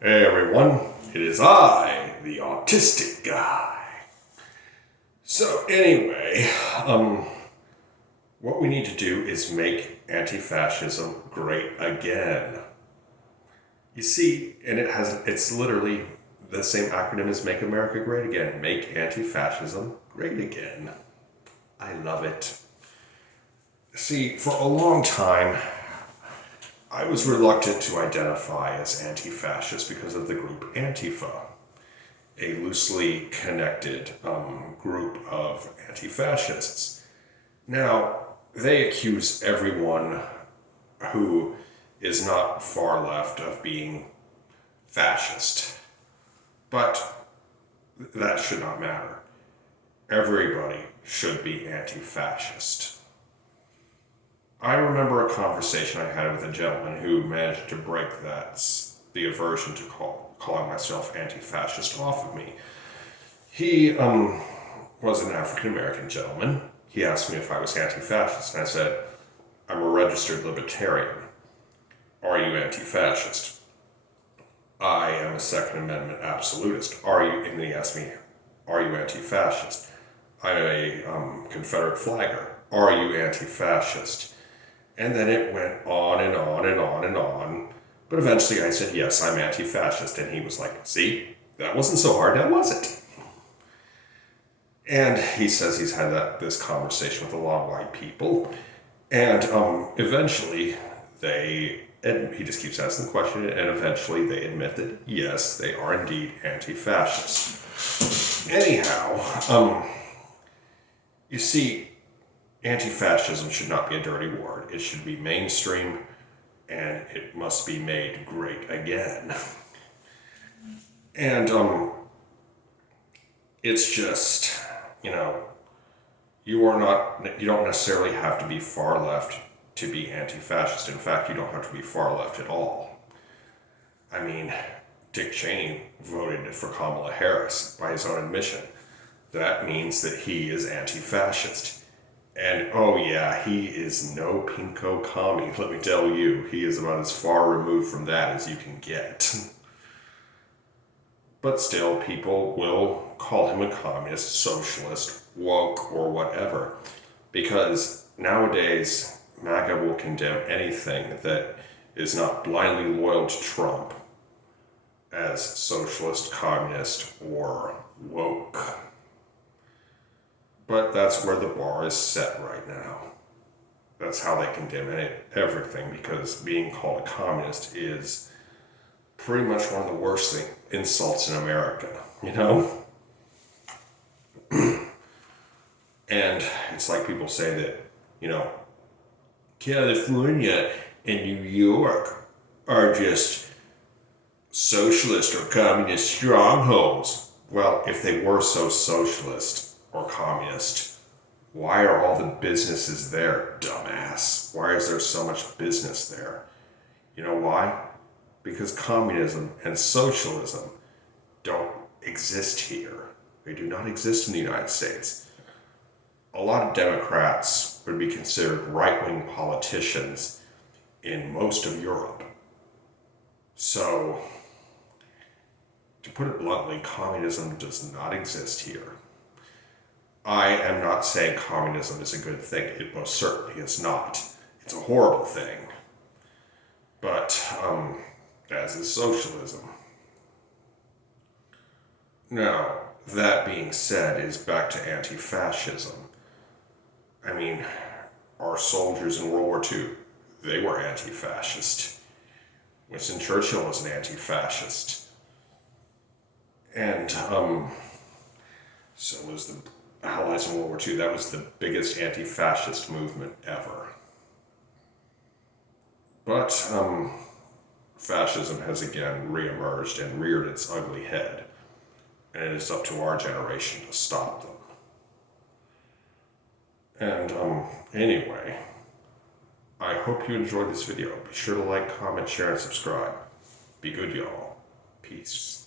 Hey everyone, it is I, the autistic guy. So anyway, what we need to do is make anti-fascism great again. You see, and it's literally the same acronym as Make America Great Again. Make anti-fascism great again. I love it. See, for a long time, I was reluctant to identify as anti-fascist because of the group Antifa, a loosely connected group of anti-fascists. Now, they accuse everyone who is not far left of being fascist. But that should not matter. Everybody should be anti-fascist. I remember a conversation I had with a gentleman who managed to break the aversion to calling myself anti-fascist off of me. He was an African-American gentleman. He asked me if I was anti-fascist, and I said, I'm a registered libertarian. Are you anti-fascist? I am a Second Amendment absolutist. And then he asked me, are you anti-fascist? I'm a Confederate flagger. Are you anti-fascist? And then it went on and on and on and on. But eventually I said, yes, I'm anti-fascist. And he was like, see, that wasn't so hard, now was it? And he says he's had this conversation with a lot of white people. And eventually he just keeps asking the question, and eventually they admit that, yes, they are indeed anti-fascist. Anyhow, you see, anti-fascism should not be a dirty word. It should be mainstream, and it must be made great again. And it's just, you don't necessarily have to be far left to be anti-fascist. In fact, you don't have to be far left at all. I mean, Dick Cheney voted for Kamala Harris by his own admission. That means that he is anti-fascist. And oh yeah, he is no pinko commie, let me tell you. He is about as far removed from that as you can get. But still, people will call him a communist, socialist, woke, or whatever. Because nowadays, MAGA will condemn anything that is not blindly loyal to Trump as socialist, communist, or woke. But that's where the bar is set right now. That's how they condemn everything, because being called a communist is pretty much one of the worst insults in America, And it's like people say that, California and New York are just socialist or communist strongholds. Well, if they were so socialist or communist, why are all the businesses there, dumbass? Why is there so much business there? You know why? Because communism and socialism don't exist here. They do not exist in the United States. A lot of Democrats would be considered right-wing politicians in most of Europe. So, to put it bluntly, communism does not exist here. I am not saying communism is a good thing. It most certainly is not. It's a horrible thing. But, as is socialism. Now, that being said, is back to anti-fascism. I mean, our soldiers in World War II, they were anti-fascist. Winston Churchill was an anti-fascist. And, so was the Allies in World War II. That was the biggest anti-fascist movement ever. But, fascism has again reemerged and reared its ugly head. And it is up to our generation to stop them. And, anyway, I hope you enjoyed this video. Be sure to like, comment, share, and subscribe. Be good, y'all. Peace.